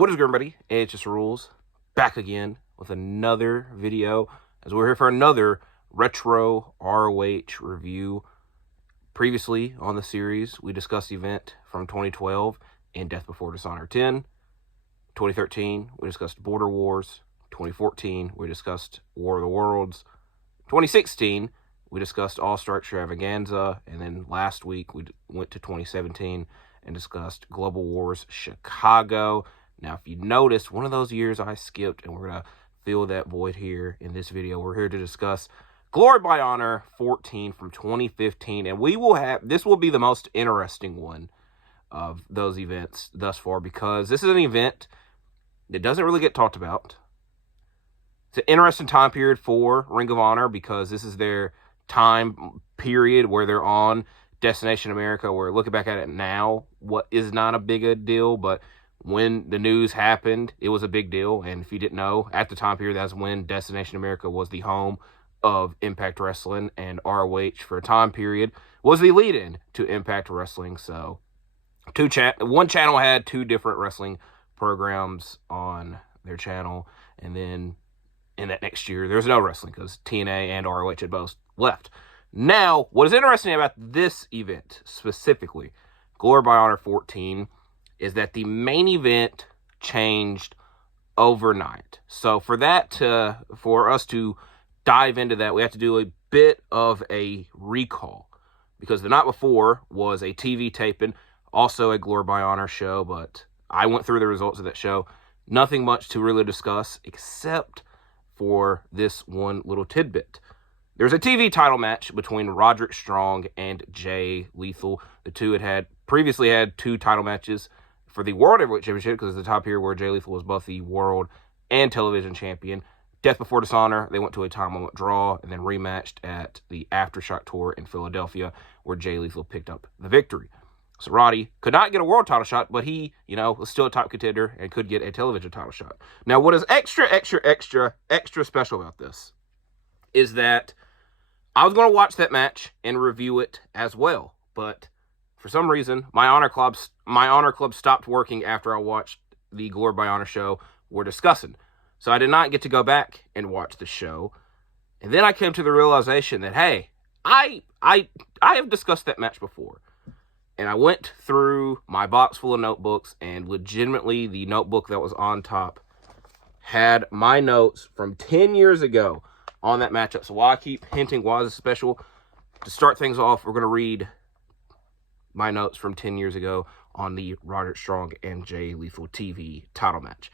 What is good, everybody? It's just rules back again with another video as we're here for another retro ROH review. Previously on the series, we discussed the event from 2012 in Death Before Dishonor 10. 2013, we discussed Border Wars. 2014, we discussed War of the Worlds. 2016, we discussed All-Star Extravaganza. And then last week, we went to 2017 and discussed Global Wars Chicago. Now, if you noticed, one of those years I skipped, and we're going to fill that void here in this video. We're here to discuss Glory by Honor 14 from 2015, and this will be the most interesting one of those events thus far, because this is an event that doesn't really get talked about. It's an interesting time period for Ring of Honor, because this is their time period where they're on Destination America. We're looking back at it now, what is not a big a deal, but when the news happened, it was a big deal. And if you didn't know, at the time period, that's when Destination America was the home of Impact Wrestling, and ROH for a time period was the lead-in to Impact Wrestling. So one channel had two different wrestling programs on their channel, and then in that next year, there was no wrestling because TNA and ROH had both left. Now, what is interesting about this event specifically, Glory by Honor 14, is that the main event changed overnight. So for us to dive into that, we have to do a bit of a recall, because the night before was a TV taping, also a Glory by Honor show, but I went through the results of that show. Nothing much to really discuss except for this one little tidbit. There's a TV title match between Roderick Strong and Jay Lethal. The two had previously had two title matches for the World Heavyweight Championship, because it's the top here where Jay Lethal was both the World and Television Champion. Death Before Dishonor, they went to a time limit draw and then rematched at the Aftershock Tour in Philadelphia, where Jay Lethal picked up the victory. So Roddy could not get a world title shot, but he, was still a top contender and could get a television title shot. Now, what is extra special about this is that I was going to watch that match and review it as well, but for some reason, my Honor Club stopped working after I watched the Glory by Honor show we're discussing. So I did not get to go back and watch the show. And then I came to the realization that, hey, I have discussed that match before. And I went through my box full of notebooks, and legitimately the notebook that was on top had my notes from 10 years ago on that matchup. So while I keep hinting why this is special, to start things off, we're going to read my notes from 10 years ago on the Roderick Strong and Jay Lethal TV title match.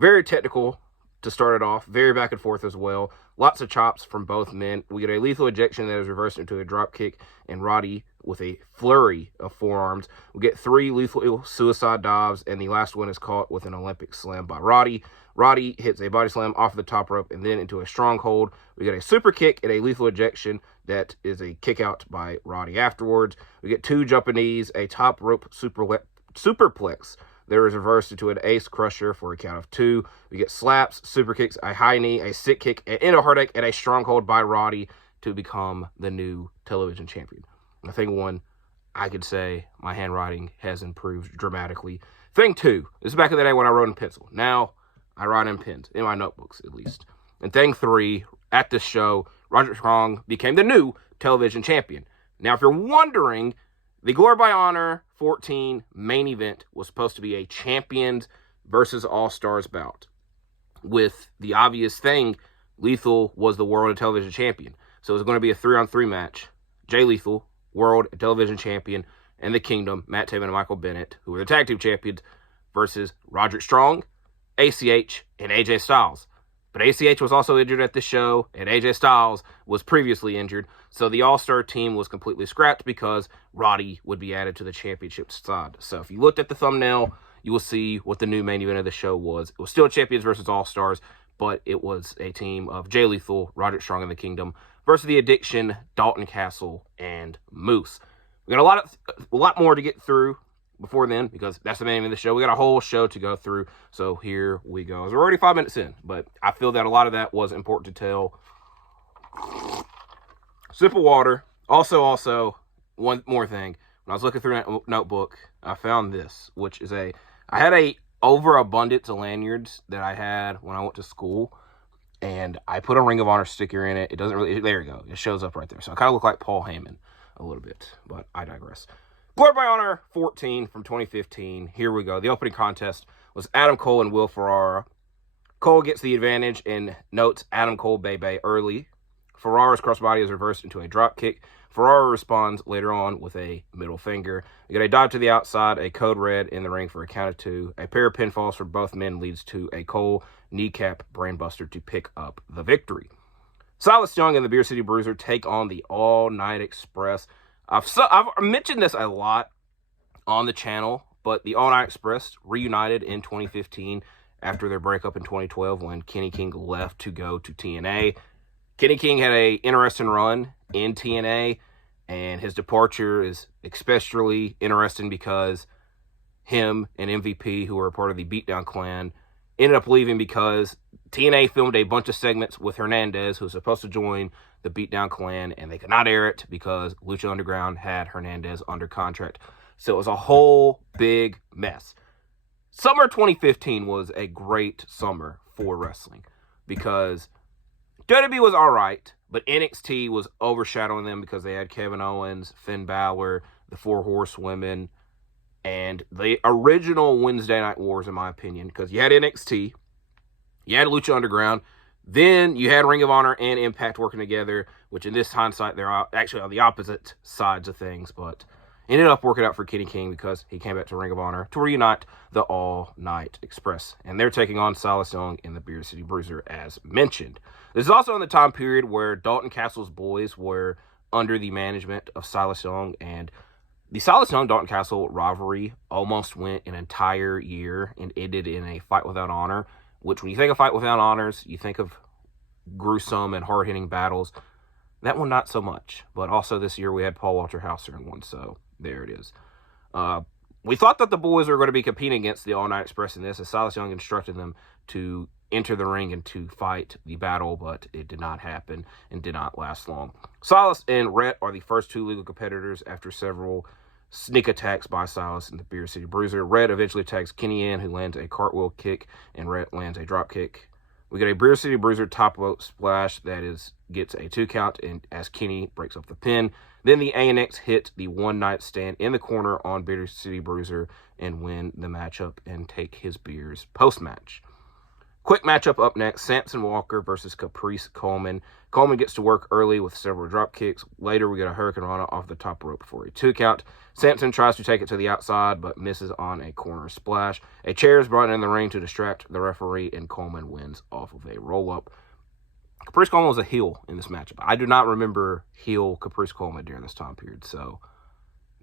Very technical to start it off, very back and forth as well. Lots of chops from both men. We get a lethal ejection that is reversed into a drop kick, and Roddy with a flurry of forearms. We get three lethal suicide dives, and the last one is caught with an Olympic slam by Roddy. Roddy hits a body slam off the top rope and then into a stronghold. We get a super kick and a lethal ejection that is a kick out by Roddy afterwards. We get two jumping knees, a top rope superplex that is reversed into an ace crusher for a count of two. We get slaps, super kicks, a high knee, a sick kick, an into heartache, and a stronghold by Roddy to become the new television champion. Thing one, I could say my handwriting has improved dramatically. Thing two, this is back in the day when I wrote in pencil. Now I write in pens, in my notebooks at least. And thing three, at this show, Roderick Strong became the new television champion. Now, if you're wondering, the Glory by Honor 14 main event was supposed to be a Champions versus All-Stars bout. With the obvious thing, Lethal was the World and Television Champion. So it was going to be a 3-on-3 match. Jay Lethal, World and Television Champion, and the Kingdom, Matt Taven and Michael Bennett, who were the Tag Team Champions, versus Roderick Strong, ACH, and AJ Styles. But ACH was also injured at this show, and AJ Styles was previously injured, so the All-Star team was completely scrapped because Roddy would be added to the championship side. So if you looked at the thumbnail, you will see what the new main event of the show was. It was still Champions versus All-Stars, but it was a team of Jay Lethal, Roderick Strong, and the Kingdom versus the Addiction, Dalton Castle, and Moose. We got a lot more to get through before then, because that's the main event of the show. We got a whole show to go through, so here we go. We're already 5 minutes in, but I feel that a lot of that was important to tell. Sip of water. Also, one more thing. When I was looking through that notebook, I found this, which is I had overabundance of lanyards that I had when I went to school, and I put a Ring of Honor sticker in it. It doesn't really, there you go. It shows up right there. So I kind of look like Paul Heyman a little bit, but I digress. Glory by Honor 14 from 2015. Here we go. The opening contest was Adam Cole and Will Ferrara. Cole gets the advantage and notes Adam Cole Bebe early. Ferrara's crossbody is reversed into a drop kick. Ferrara responds later on with a middle finger. We get a dive to the outside, a code red in the ring for a count of 2. A pair of pinfalls for both men leads to a Cole kneecap brainbuster to pick up the victory. Silas Young and the Beer City Bruiser take on the All Night Express. I've mentioned this a lot on the channel, but the All Night Express reunited in 2015 after their breakup in 2012 when Kenny King left to go to TNA. Kenny King had an interesting run in TNA, and his departure is especially interesting because him and MVP, who were a part of the Beatdown Clan, ended up leaving because TNA filmed a bunch of segments with Hernandez, who was supposed to join the Beatdown Clan, and they could not air it because Lucha Underground had Hernandez under contract. So it was a whole big mess. Summer 2015 was a great summer for wrestling because WWE was all right, but NXT was overshadowing them because they had Kevin Owens, Finn Balor, the Four Horsewomen, and the original Wednesday Night Wars, in my opinion, because you had NXT, you had Lucha Underground, then you had Ring of Honor and Impact working together, which in this hindsight, they're actually on the opposite sides of things, but ended up working out for Kenny King because he came back to Ring of Honor to reunite the All Night Express. And they're taking on Silas Young and the Beer City Bruiser, as mentioned. This is also in the time period where Dalton Castle's boys were under the management of Silas Young, and the Silas Young-Dalton Castle rivalry almost went an entire year and ended in a fight without honor, which when you think of fight without honors, you think of gruesome and hard-hitting battles. That one, not so much. But also this year we had Paul Walter Hauser in one, so there it is. We thought that the boys were going to be competing against the All Night Express in this, as Silas Young instructed them to enter the ring and to fight the battle, but it did not happen and did not last long. Silas and Rhett are the first 2 legal competitors after several sneak attacks by Silas and the Beer City Bruiser. Rhett eventually tags Kenny in, who lands a cartwheel kick, and Rhett lands a drop kick. We get a Beer City Bruiser top rope splash that gets a 2 count, and as Kenny breaks up the pin. Then the ANX hit the one night stand in the corner on Beer City Bruiser and win the matchup and take his beers post-match. Quick matchup up next, Samson Walker versus Caprice Coleman. Coleman gets to work early with several drop kicks. Later, we get a Hurricane Rana off the top rope for a 2 count. Samson tries to take it to the outside, but misses on a corner splash. A chair is brought in the ring to distract the referee, and Coleman wins off of a roll-up. Caprice Coleman was a heel in this matchup. I do not remember heel Caprice Coleman during this time period, so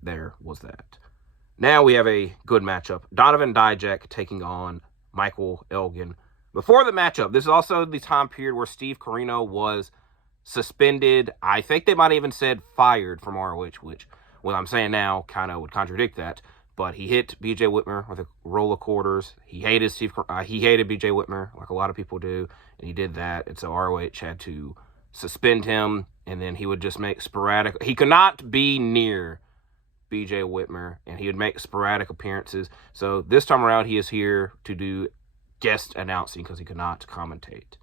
there was that. Now we have a good matchup. Donovan Dijak taking on Michael Elgin. Before the matchup, this is also the time period where Steve Corino was suspended. I think they might have even said fired from ROH, which what I'm saying now kind of would contradict that. But he hit B.J. Whitmer with a roll of quarters. He hated B.J. Whitmer, like a lot of people do, and he did that. And so ROH had to suspend him, and then he would just make sporadic. He could not be near B.J. Whitmer, and he would make sporadic appearances. So this time around, he is here to do guest announcing because he could not commentate.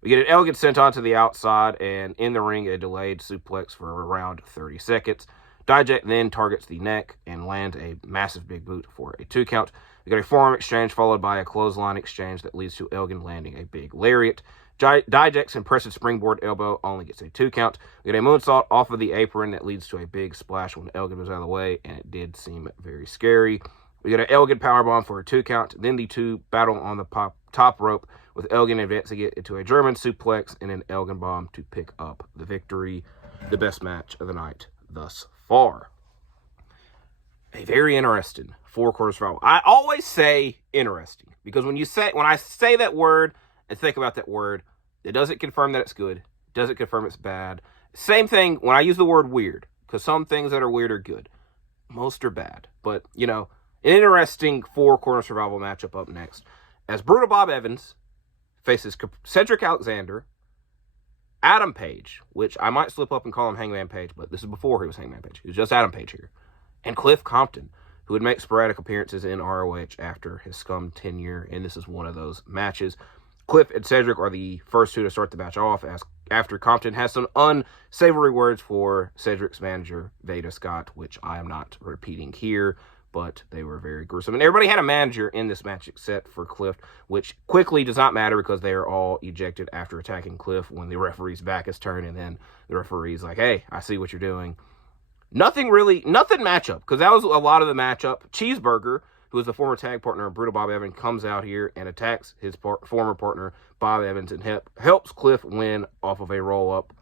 We get an Elgin senton to the outside, and in the ring, a delayed suplex for around 30 seconds. Dijak then targets the neck and lands a massive big boot for a 2 count. We get a forearm exchange followed by a clothesline exchange that leads to Elgin landing a big lariat. Dijak's impressive springboard elbow only gets a 2 count. We get a moonsault off of the apron that leads to a big splash when Elgin was out of the way, and it did seem very scary. We get an Elgin powerbomb for a 2 count. Then the 2 battle on the top rope with Elgin advancing it into a German suplex and an Elgin bomb to pick up the victory. The best match of the night thus far. A very interesting 4 quarters final. I always say interesting because when I say that word and think about that word, it doesn't confirm that it's good. It doesn't confirm it's bad. Same thing when I use the word weird, because some things that are weird are good. Most are bad. But, an interesting 4-corner survival matchup up next, as Brutal Bob Evans faces Cedric Alexander, Adam Page, which I might slip up and call him Hangman Page, but this is before he was Hangman Page. He was just Adam Page here. And Cliff Compton, who would make sporadic appearances in ROH after his scum tenure, and this is one of those matches. Cliff and Cedric are the first two to start the match off, after Compton has some unsavory words for Cedric's manager, Veda Scott, which I am not repeating here, but they were very gruesome. And everybody had a manager in this match except for Cliff, which quickly does not matter because they are all ejected after attacking Cliff when the referee's back is turned, and then the referee's like, hey, I see what you're doing. Nothing matchup, because that was a lot of the matchup. Cheeseburger, who is the former tag partner of Brutal Bob Evans, comes out here and attacks his former partner, Bob Evans, and helps Cliff win off of a roll-up.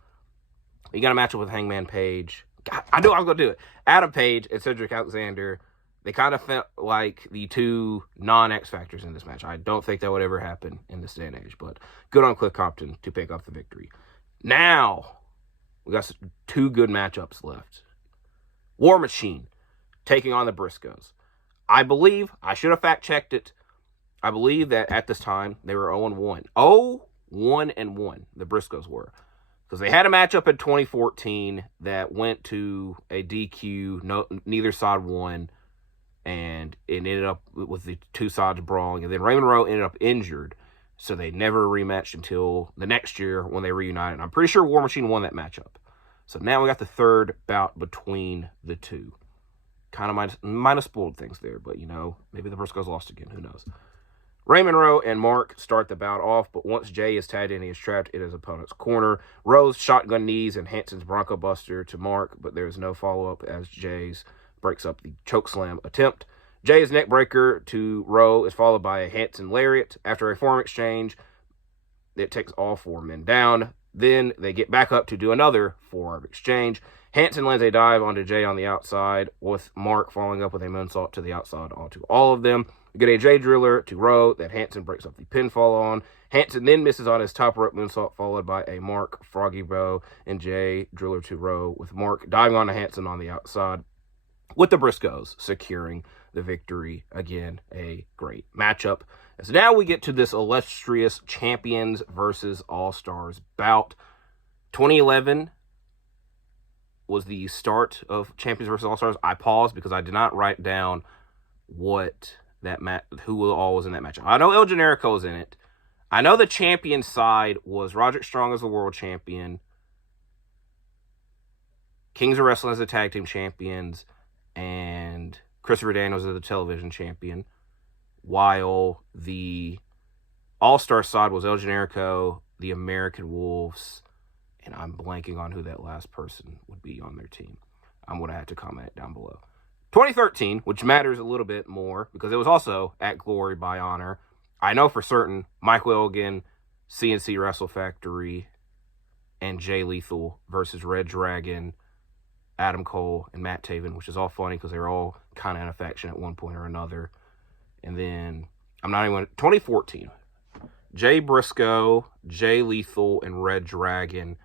You got a matchup with Hangman Page. God, I knew I was going to do it. Adam Page and Cedric Alexander. They kind of felt like the two non-X Factors in this match. I don't think that would ever happen in this day and age, but good on Cliff Compton to pick up the victory. Now, we got two good matchups left. War Machine taking on the Briscoes. I believe, I should have fact-checked it, I believe that at this time they were 0-1. 0-1-1, the Briscoes were. Because they had a matchup in 2014 that went to a DQ, neither side won, and it ended up with the two sides brawling. And then Raymond Rowe ended up injured, so they never rematched until the next year when they reunited. And I'm pretty sure War Machine won that matchup. So now we got the third bout between the two. Kind of might have spoiled things there, but, you know, maybe the Briscoes lost again. Who knows? Raymond Rowe and Mark start the bout off, but once Jay is tagged in, he is trapped in his opponent's corner. Rowe's shotgun knees and Hanson's Bronco Buster to Mark, but there is no follow-up as Jay's breaks up the chokeslam attempt. Jay's neckbreaker to Rowe is followed by a Hanson lariat. After a forearm exchange, it takes all four men down. Then they get back up to do another forearm exchange. Hanson lands a dive onto Jay on the outside, with Mark following up with a moonsault to the outside onto all of them. We get a Jay Driller to Rowe that Hanson breaks up the pinfall on. Hanson then misses on his top rope moonsault, followed by a Mark Froggy Bow and Jay Driller to Rowe, with Mark diving onto Hanson on the outside, with the Briscoes securing the victory. Again, a great matchup. So now we get to this illustrious Champions versus All-Stars bout. 2011 was the start of Champions versus All-Stars. I paused because I did not write down who all was in that matchup. I know El Generico was in it. I know the champion side was Roderick Strong as the world champion, Kings of Wrestling as the tag team champions, and Christopher Daniels as the television champion, while the All-Star side was El Generico, the American Wolves, and I'm blanking on who that last person would be on their team. I'm going to have to comment it down below. 2013, which matters a little bit more because it was also at Glory by Honor. I know for certain Michael Elgin, CNC Wrestle Factory, and Jay Lethal versus Red Dragon, Adam Cole, and Matt Taven, which is all funny because they were all kind of in a faction at one point or another. And then, 2014, Jay Briscoe, Jay Lethal, and Red Dragon.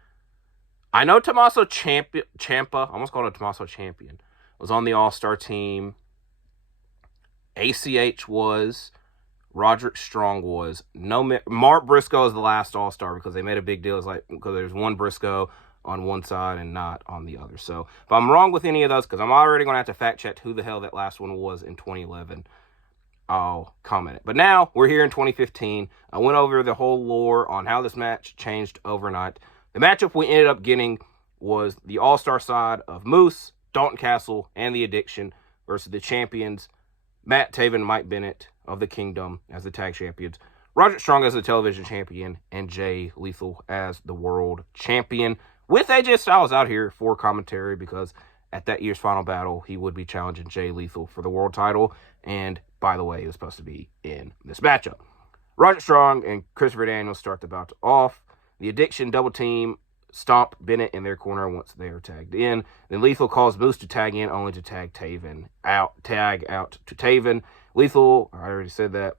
I know Tommaso Ciampa, I almost called him Tommaso Champion, was on the All-Star team. ACH was. Roderick Strong was. Mark Briscoe is the last All-Star because they made a big deal. It's like, because there's one Briscoe on one side and not on the other. So if I'm wrong with any of those, because I'm already going to have to fact check who the hell that last one was in 2011, I'll comment it. But now we're here in 2015. I went over the whole lore on how this match changed overnight. The matchup we ended up getting was the All-Star side of Moose, Dalton Castle, and The Addiction versus the champions, Matt Taven and Mike Bennett of the Kingdom as the tag champions, Roderick Strong as the television champion, and Jay Lethal as the world champion, with AJ Styles out here for commentary because at that year's final battle, he would be challenging Jay Lethal for the world title. And by the way, he was supposed to be in this matchup. Roderick Strong and Christopher Daniels start the bout off. The Addiction double team stomp Bennett in their corner once they are tagged in. Then Lethal calls Moose to tag in, only to tag out to Taven. Lethal, I already said that.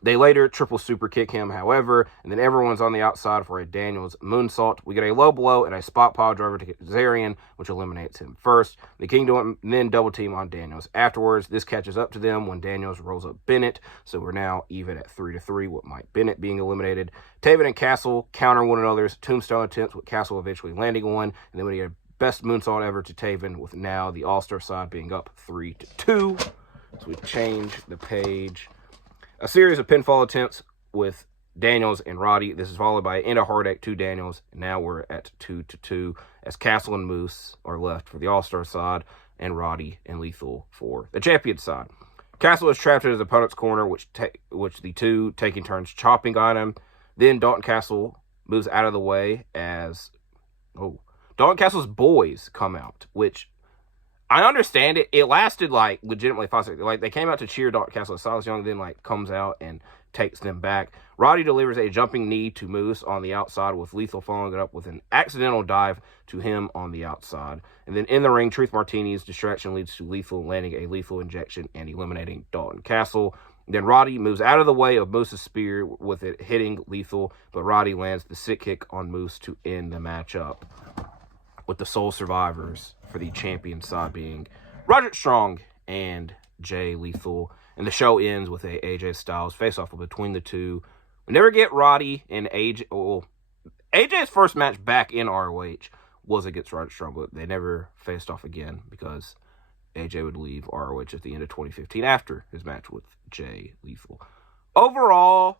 They later triple super kick him, however, and then everyone's on the outside for a Daniels moonsault. We get a low blow and a spot pile driver to get Zarian, which eliminates him first. The Kingdom then double team on Daniels afterwards. This catches up to them when Daniels rolls up Bennett, so we're now even at 3-3 with Mike Bennett being eliminated. Taven and Castle counter one another's tombstone attempts, with Castle eventually landing one, and then we get a best moonsault ever to Taven, with now the All-Star side being up 3-2. So we change the page. A series of pinfall attempts with Daniels and Roddy. This is followed by into Hardek to Daniels. And now we're at 2-2 as Castle and Moose are left for the All-Star side and Roddy and Lethal for the champion side. Castle is trapped in his opponent's corner, which the two taking turns chopping on him. Then Dalton Castle moves out of the way as Dalton Castle's boys come out, which I understand it. It lasted like legitimately 5 seconds. Like they came out to cheer Dalton Castle. Silas Young then like comes out and takes them back. Roddy delivers a jumping knee to Moose on the outside, with Lethal following it up with an accidental dive to him on the outside. And then in the ring, Truth Martini's distraction leads to Lethal landing a lethal injection and eliminating Dalton Castle. Then Roddy moves out of the way of Moose's spear with it hitting Lethal, but Roddy lands the sick kick on Moose to end the matchup, with the sole survivors for the champion side being Roderick Strong and Jay Lethal. And the show ends with a AJ Styles face-off between the two. We never get Roddy and AJ. Well, AJ's first match back in ROH was against Roderick Strong, but they never faced off again because AJ would leave ROH at the end of 2015 after his match with Jay Lethal. Overall,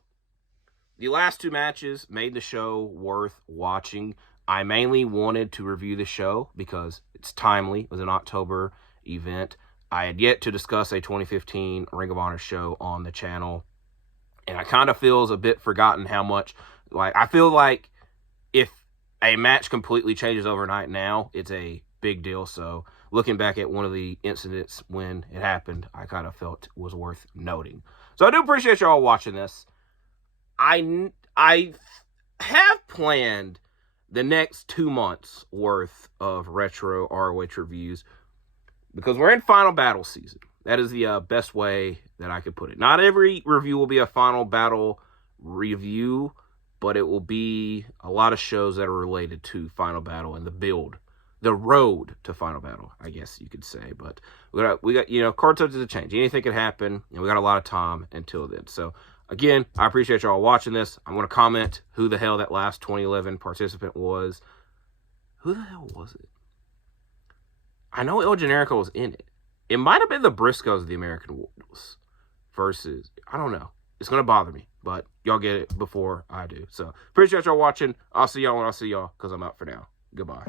the last two matches made the show worth watching. I mainly wanted to review the show because it's timely. It was an October event. I had yet to discuss a 2015 Ring of Honor show on the channel, and I kind of feels a bit forgotten how much, like, I feel like if a match completely changes overnight now, it's a big deal. So looking back at one of the incidents when it happened, I kind of felt it was worth noting. So I do appreciate y'all watching this. I have planned the next 2 months worth of retro ROH reviews because we're in final battle season. That is the best way that I could put it. Not every review will be a final battle review, but it will be a lot of shows that are related to final battle and the road to final battle, I guess you could say. But we got cards up to the change. Anything could happen, and we got a lot of time until then. So again, I appreciate y'all watching this. I'm going to comment who the hell that last 2011 participant was. Who the hell was it? I know El Generico was in it. It might have been the Briscoes of the American Wolves versus, I don't know. It's going to bother me, but y'all get it before I do. So appreciate y'all watching. I'll see y'all when I see y'all because I'm out for now. Goodbye.